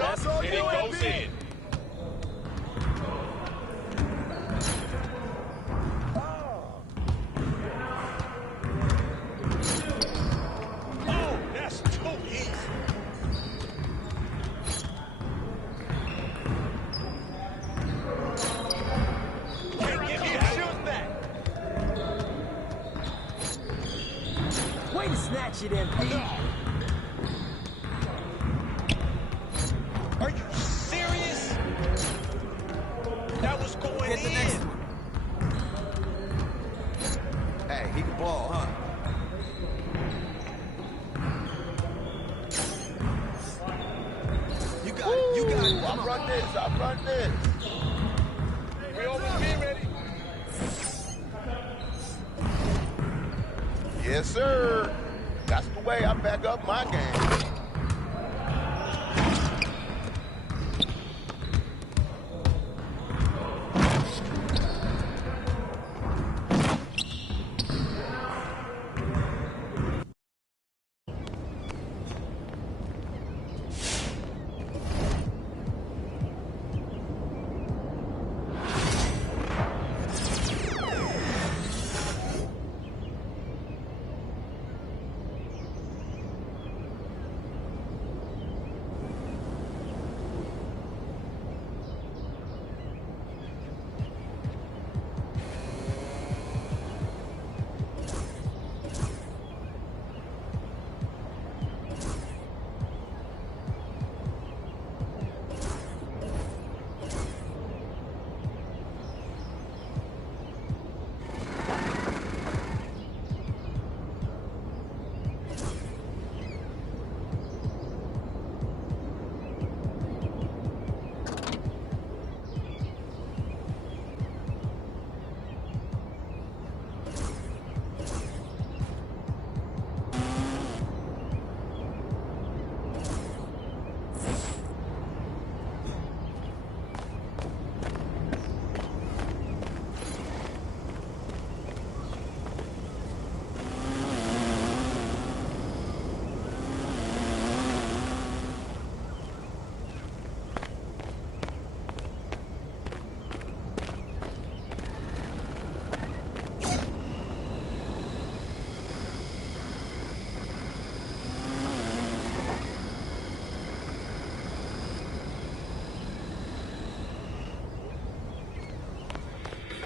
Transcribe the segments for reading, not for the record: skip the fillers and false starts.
That's all and it goes in. Oh, that's too easy. Can't give you a shoot back. Way to snatch it, MP. Are you serious? That was going Get the in. next one. Hey, he can ball, huh? You got it. You got it. I run this. I run this. We always be ready. Yes, sir. That's the way I back up my game.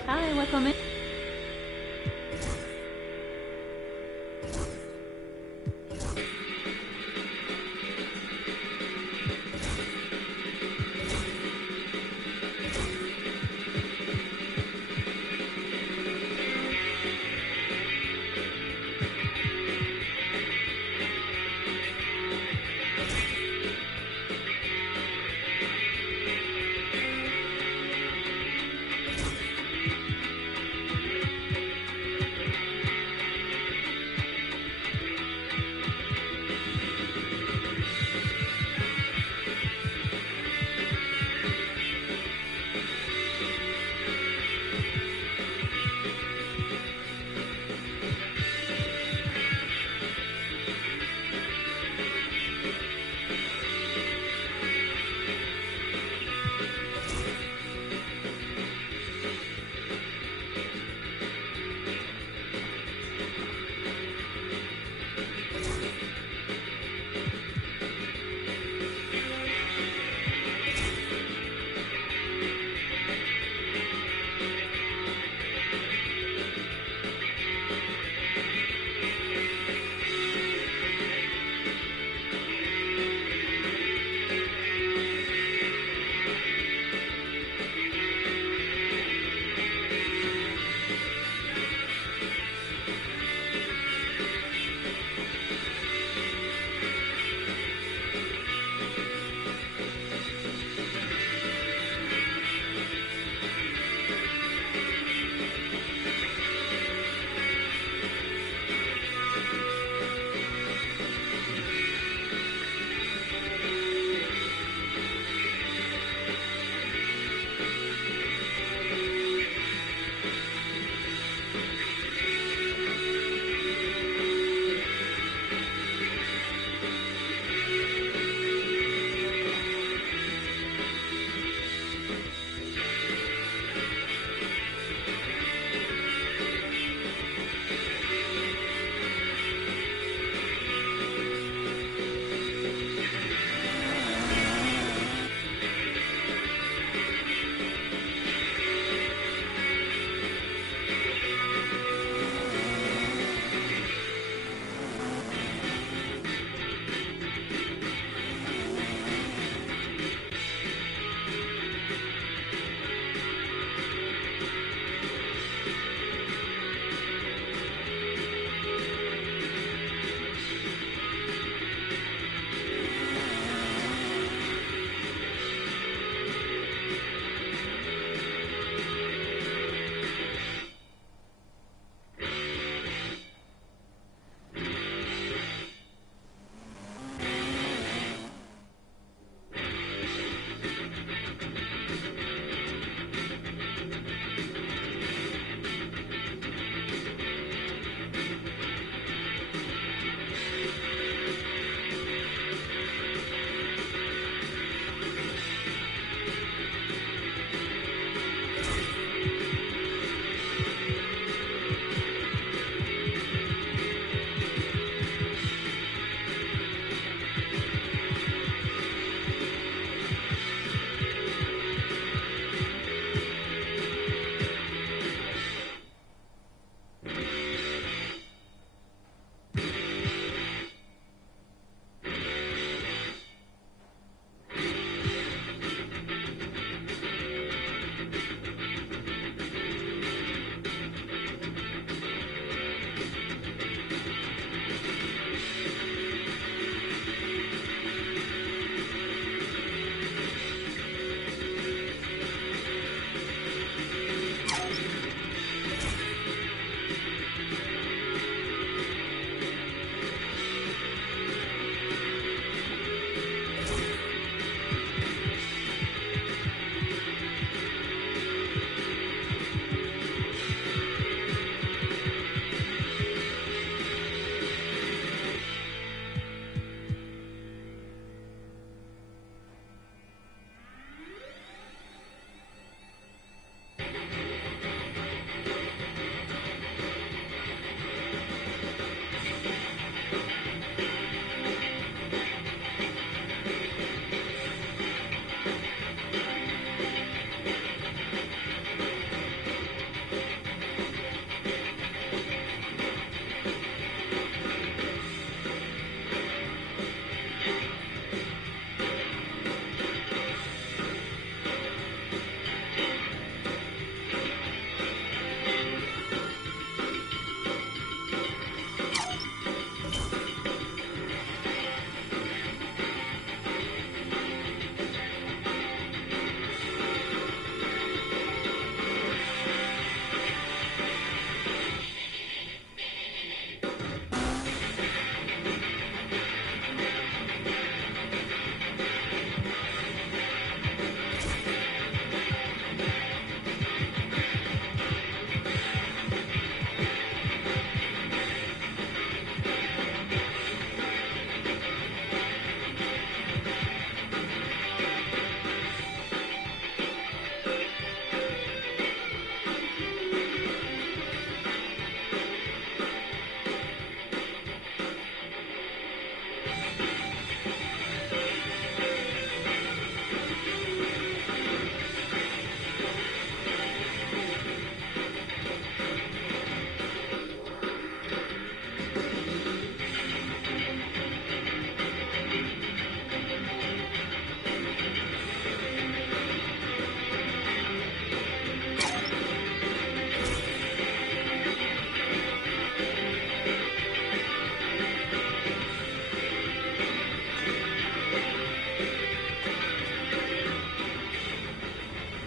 Hi, welcome in.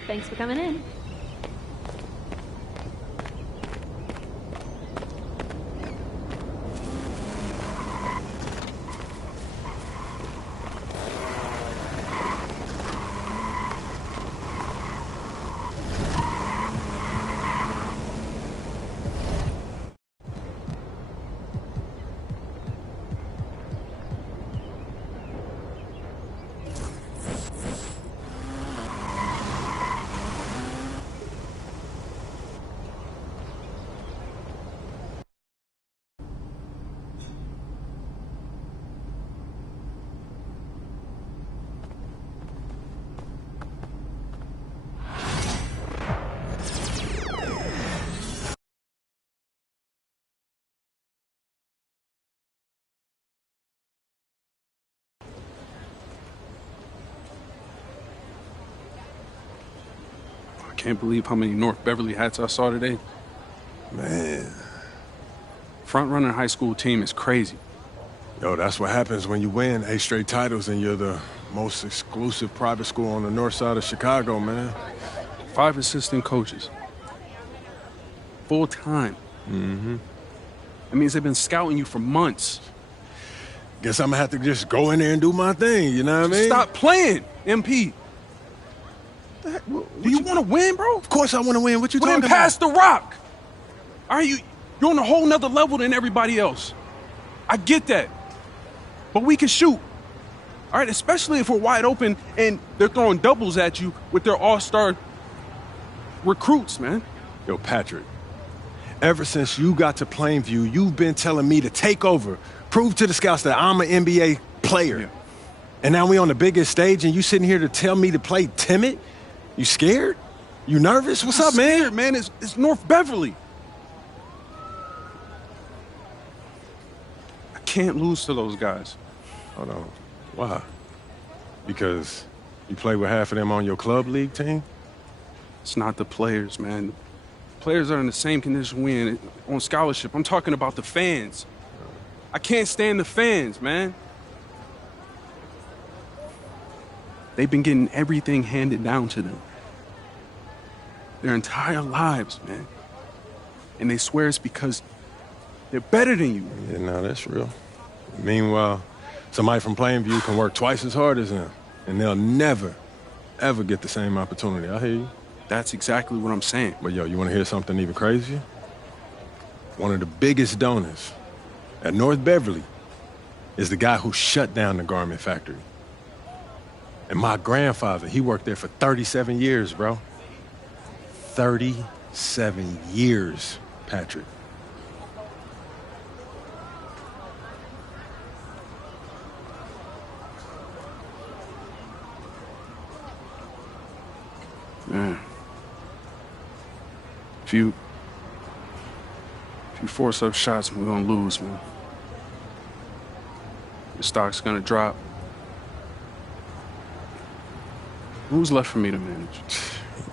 Thanks for coming in. I can't believe how many North Beverly hats I saw today. Man. Front runner high school team is crazy. Yo, that's what happens when you win 8 straight titles and you're the most exclusive private school on the north side of Chicago, man. 5 assistant coaches. Full time. Mm-hmm. That means they've been scouting you for months. Guess I'm gonna have to just go in there and do my thing, you know what I mean? Stop playing, MP. Do you want to win, bro? Of course I want to win. What you Well, talking then about? pass the rock. All right, you're on a whole nother level than everybody else. I get that. But we can shoot. All right, especially if we're wide open and they're throwing doubles at you with their all-star recruits, man. Yo, Patrick, ever since you got to Plainview, you've been telling me to take over, prove to the scouts that I'm an NBA player. Yeah. And now we on the biggest stage and you sitting here to tell me to play timid? You scared? You nervous? What's up, man? Scared, man. It's North Beverly. I can't lose to those guys. Hold on. Why? Because you play with half of them on your club league team? It's not the players, man. Players are in the same condition we in on scholarship. I'm talking about the fans. I can't stand the fans, man. They've been getting everything handed down to them. Their entire lives, man. And they swear it's because they're better than you. Yeah, no, that's real. Meanwhile, somebody from Plainview can work twice as hard as them, and they'll never, ever get the same opportunity. I hear you. That's exactly what I'm saying. But yo, you want to hear something even crazier? One of the biggest donors at North Beverly is the guy who shut down the garment factory. And my grandfather, he worked there for 37 years, bro. 37 years, Patrick. Man. If you force up shots, we're gonna lose, man. The stock's gonna drop. Who's left for me to manage?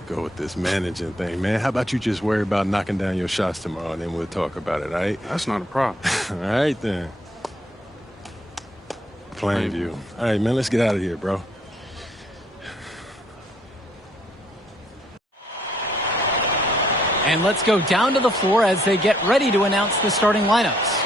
Go with this managing thing, man. How about you just worry about knocking down your shots tomorrow, and then we'll talk about it, all right? That's not a problem. All right, then. Plainview. All right, man, let's get out of here, bro. And let's go down to the floor as they get ready to announce the starting lineups.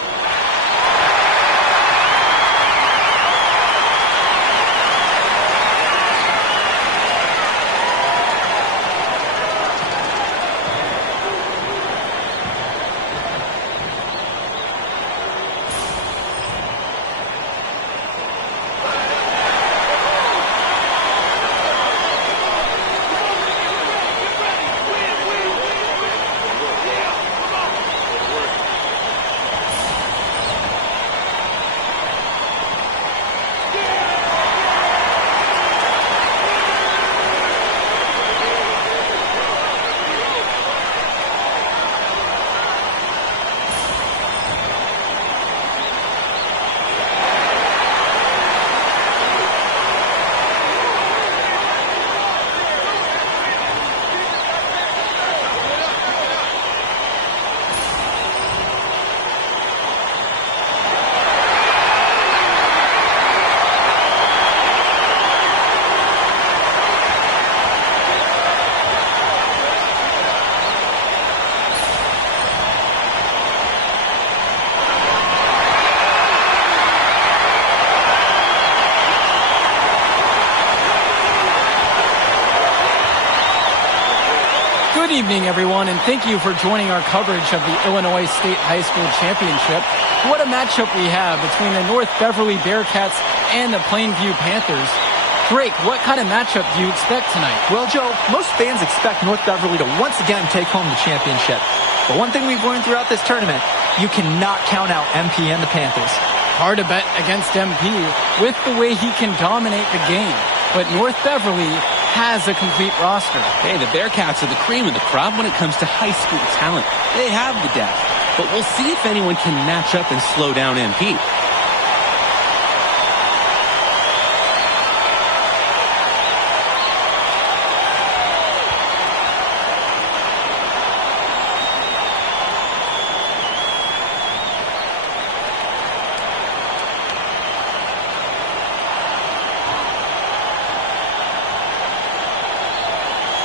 evening, everyone, and thank you for joining our coverage of the Illinois State High School Championship. What a matchup we have between the North Beverly Bearcats and the Plainview Panthers. Drake, what kind of matchup do you expect tonight? Well, Joe, most fans expect North Beverly to once again take home the championship. But one thing we've learned throughout this tournament, you cannot count out MP and the Panthers. Hard to bet against MP with the way he can dominate the game. But North Beverly has a complete roster. Hey, the Bearcats are the cream of the crop when it comes to high school talent. They have the depth. But we'll see if anyone can match up and slow down MP.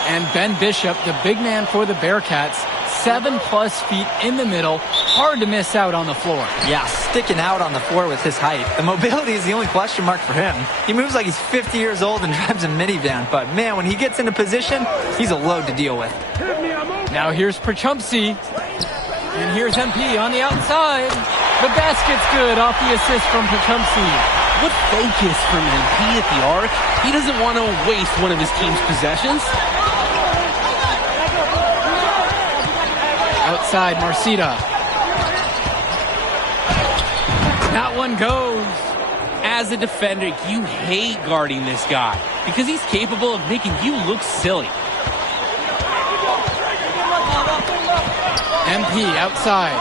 And Ben Bishop, the big man for the Bearcats, 7+ feet in the middle. Hard to miss out on the floor. Yeah, sticking out on the floor with his height. The mobility is the only question mark for him. He moves like he's 50 years old and drives a minivan. But, man, when he gets into position, he's a load to deal with. Now here's Perchumpsey. And here's MP on the outside. The basket's good off the assist from Perchumpsey. What focus from MP at the arc. He doesn't want to waste one of his team's possessions. Outside, Marcita. That one goes. As a defender, you hate guarding this guy because he's capable of making you look silly. MP outside.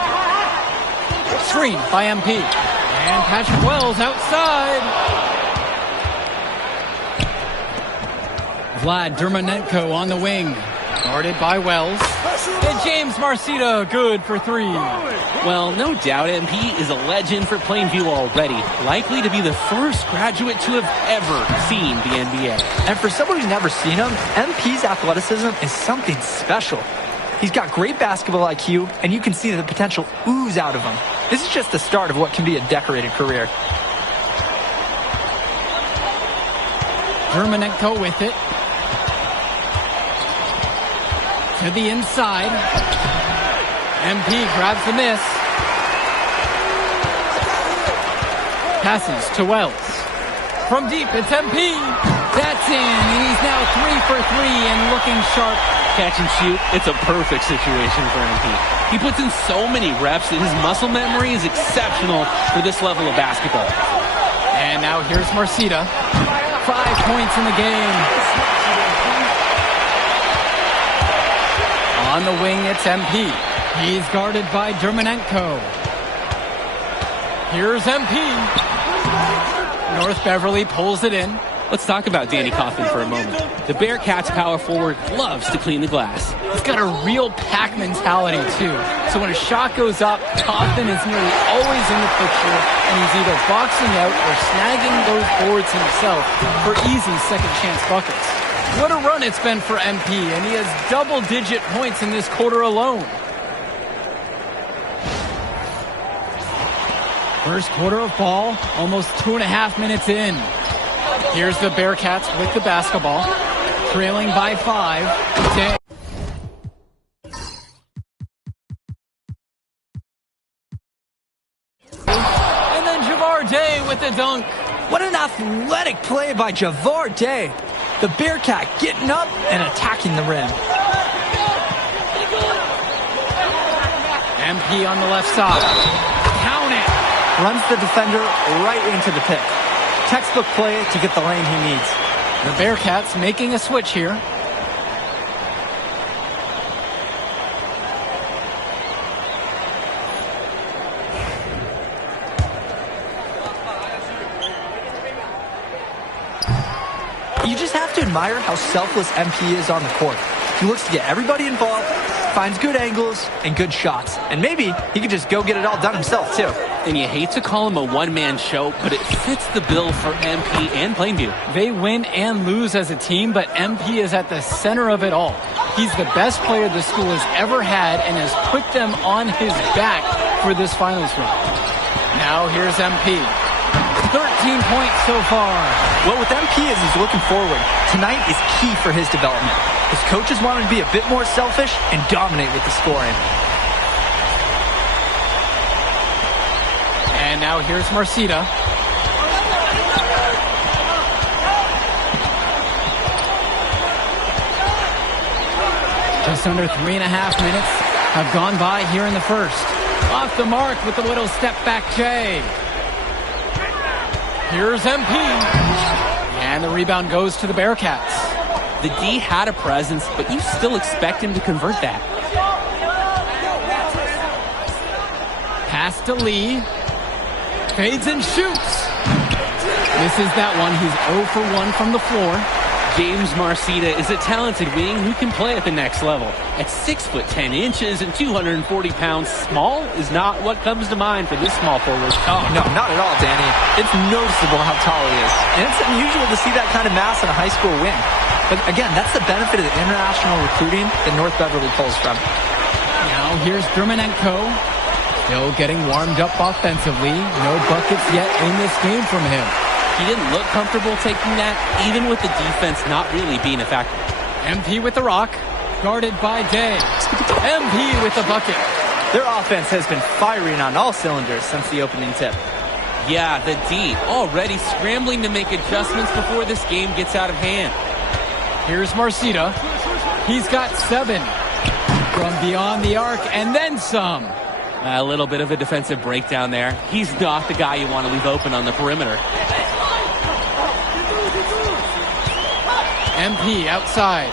Screen by MP. And Patrick Wells outside. Vlad Dermanenko on the wing. Guarded by Wells. And James Marcita good for 3. Well, no doubt MP is a legend for Plainview already. Likely to be the first graduate to have ever seen the NBA. And for someone who's never seen him, MP's athleticism is something special. He's got great basketball IQ, and you can see the potential ooze out of him. This is just the start of what can be a decorated career. Dermanenko with it. To the inside. MP grabs the miss. Passes to Wells. From deep, it's MP. That's in, and he's now 3 for 3 and looking sharp. Catch and shoot, it's a perfect situation for MP. He puts in so many reps that his muscle memory is exceptional for this level of basketball. And now here's Marcita. 5 points in the game. On the wing, it's MP. He's guarded by Dermanenko. Here's MP. North Beverly pulls it in. Let's talk about Danny Coffin for a moment. The Bearcats power forward loves to clean the glass. He's got a real pack mentality, too. So when a shot goes up, Coffin is nearly always in the picture, and he's either boxing out or snagging those boards himself for easy second-chance buckets. What a run it's been for MP, and he has double-digit points in this quarter alone. First quarter of ball, almost 2.5 minutes in. Here's the Bearcats with the basketball, trailing by 5. And then Javar Day with the dunk. What an athletic play by Javar Day. The Bearcat getting up and attacking the rim. MP on the left side. Count it. Runs the defender right into the pick. Textbook play to get the lane he needs. The Bearcats making a switch here. You just have to admire how selfless MP is on the court. He looks to get everybody involved, finds good angles and good shots. And maybe he could just go get it all done himself, too. And you hate to call him a one-man show, but it fits the bill for MP and Plainview. They win and lose as a team, but MP is at the center of it all. He's the best player the school has ever had and has put them on his back for this finals run. Now here's MP. 13 points so far. Well, with MP as he's looking forward, tonight is key for his development. His coaches want him to be a bit more selfish and dominate with the scoring. And now here's Marcita. Just under 3.5 minutes have gone by here in the first. Off the mark with a little step back J. Here's MP. And the rebound goes to the Bearcats. The D had a presence, but you still expect him to convert that. Pass to Lee. Fades and shoots. This is that one. He's 0 for 1 from the floor. James Marcita is a talented wing who can play at the next level. At 6 foot 10 inches and 240 pounds, small is not what comes to mind for this small forward. Oh, no, not at all, Danny. It's noticeable how tall he is. And it's unusual to see that kind of mass in a high school wing. But again, that's the benefit of the international recruiting that North Beverly pulls from. Now here's Drumanenko. Still getting warmed up offensively. No buckets yet in this game from him. He didn't look comfortable taking that, even with the defense not really being a factor. MP with the rock, guarded by Day. MP with the bucket. Their offense has been firing on all cylinders since the opening tip. Yeah, the D already scrambling to make adjustments before this game gets out of hand. Here's Marcita. He's got 7 from beyond the arc and then some. A little bit of a defensive breakdown there. He's not the guy you want to leave open on the perimeter. MP outside.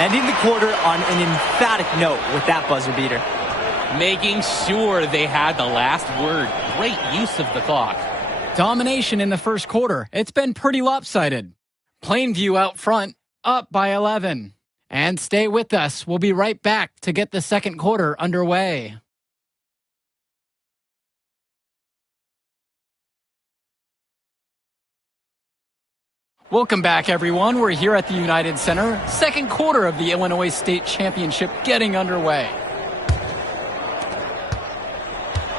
Ending the quarter on an emphatic note with that buzzer beater. Making sure they had the last word. Great use of the clock. Domination in the first quarter. It's been pretty lopsided. Plainview out front, up by 11. And stay with us. We'll be right back to get the second quarter underway. Welcome back, everyone. We're here at the United Center. Second quarter of the Illinois State Championship getting underway.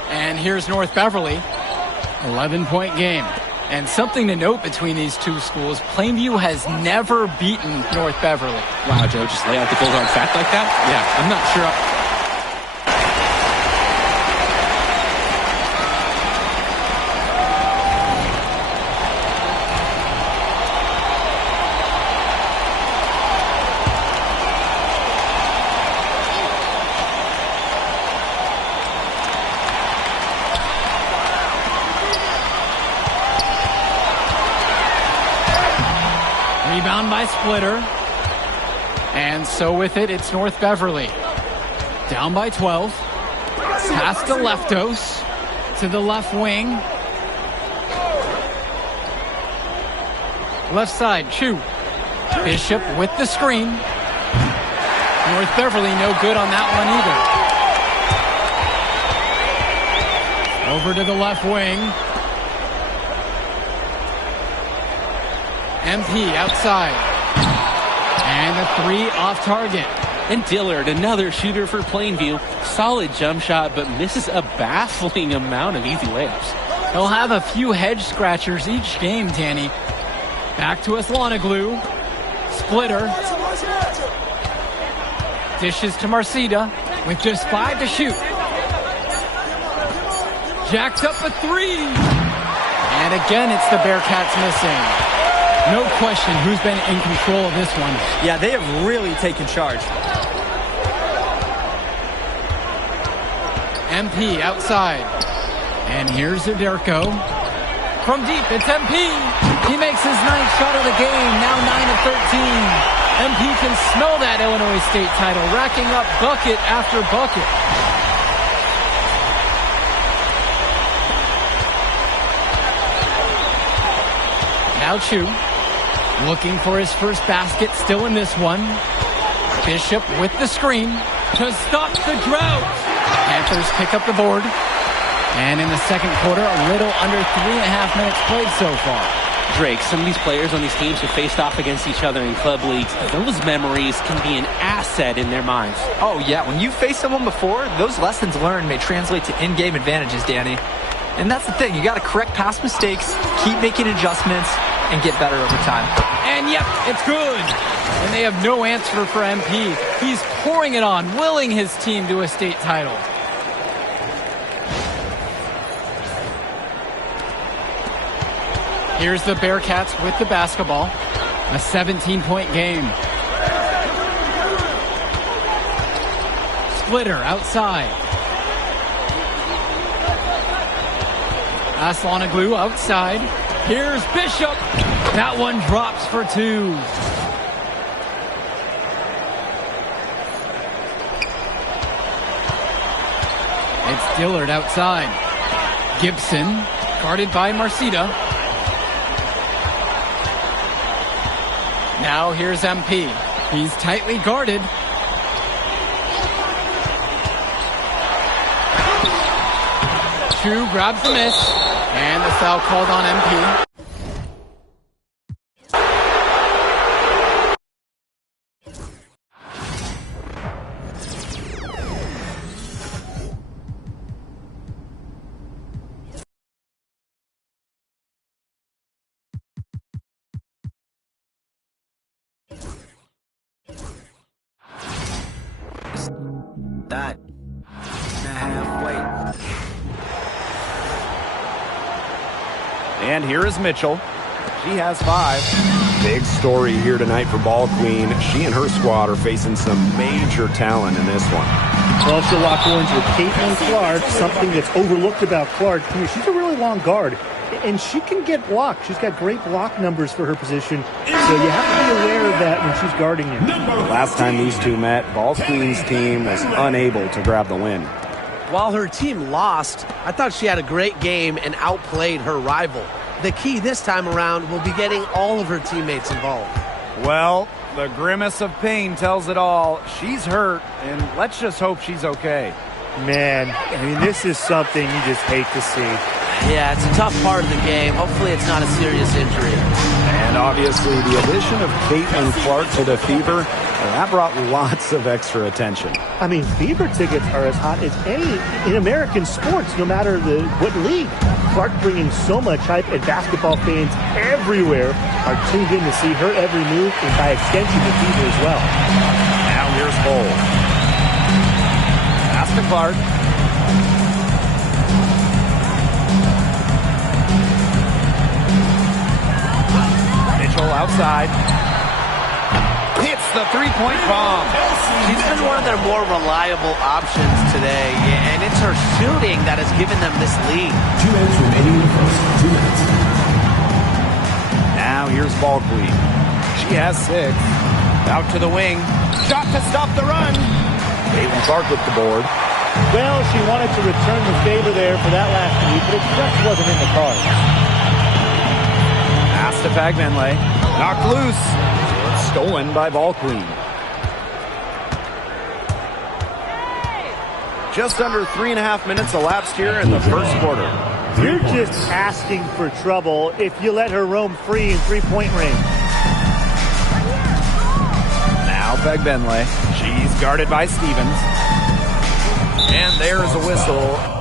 And here's North Beverly. 11-point game. And something to note between these two schools, Plainview has never beaten North Beverly. Wow, Joe, just lay out the cold hard fact like that? Yeah, I'm not sure. Rebound by Splitter. And so with it, it's North Beverly. Down by 12. Pass to Leftos. To the left wing. Left side, Chu. Bishop with the screen. North Beverly no good on that one either. Over to the left wing. MP outside. And a 3 off target. And Dillard, another shooter for Plainview. Solid jump shot, but misses a baffling amount of easy layups. They'll have a few head scratchers each game, Danny. Back to Aslanoglu. Splitter. Dishes to Marcita with just 5 to shoot. Jacks up a 3. And again, it's the Bearcats missing. No question who's been in control of this one. Yeah, they have really taken charge. MP outside. And here's Uderko. From deep, it's MP. He makes his 9th shot of the game, now 9 of 13. MP can smell that Illinois State title, racking up bucket after bucket. Now Chu. Looking for his first basket, still in this one. Bishop with the screen to stop the drought. Panthers pick up the board. And in the second quarter, a little under 3.5 minutes played so far. Drake, some of these players on these teams have faced off against each other in club leagues. Those memories can be an asset in their minds. Oh, yeah. When you've faced someone before, those lessons learned may translate to in-game advantages, Danny. And that's the thing. You got to correct past mistakes, keep making adjustments, and get better over time. And yep, it's good. And they have no answer for MP. He's pouring it on, willing his team to a state title. Here's the Bearcats with the basketball. A 17-point game. Splitter outside. Aslanoglu outside. Here's Bishop. That one drops for 2. It's Dillard outside. Gibson, guarded by Marcita. Now here's MP. He's tightly guarded. Chu grabs the miss, and the foul called on MP. That. Halfway. And here is Mitchell. She has 5. Big story here tonight for Ball Queen. She and her squad are facing some major talent in this one. Well, she'll lock horns with Caitlin Clark, something that's overlooked about Clark. She's a really long guard, and she can get blocked. She's got great block numbers for her position, so you have to be aware of that when she's guarding you. Last time these two met, Ball Queen's team was unable to grab the win. While her team lost, I thought she had a great game and outplayed her rival. The key this time around will be getting all of her teammates involved. Well, the grimace of pain tells it all. She's hurt, and let's just hope she's okay. Man, I mean, this is something you just hate to see. Yeah, it's a tough part of the game. Hopefully it's not a serious injury. And obviously the addition of Caitlin Clark to the Fever, that brought lots of extra attention. I mean, Fever tickets are as hot as any in American sports, no matter what league. Clark bringing so much hype, and basketball fans everywhere are tuned in to see her every move, and by extension the Fever as well. Now here's Bull. Pass to Clark. Outside. Hits the three-point bomb. She's been one of their more reliable options today, and it's her shooting that has given them this lead. 2 minutes remaining in the first. 2 minutes. Now here's Ball Queen. She has 6. Out to the wing. Shot to stop the run. Caitlin Clark with the board. Well, she wanted to return the favor there for that last week, but it just wasn't in the cards. Pass to Fagbenle. Knocked loose. Stolen by Ball Queen. Just under 3.5 minutes elapsed here in the first quarter. You're just asking for trouble if you let her roam free in three-point range. Now Fagbenle. She's guarded by Stevens. And there's a whistle.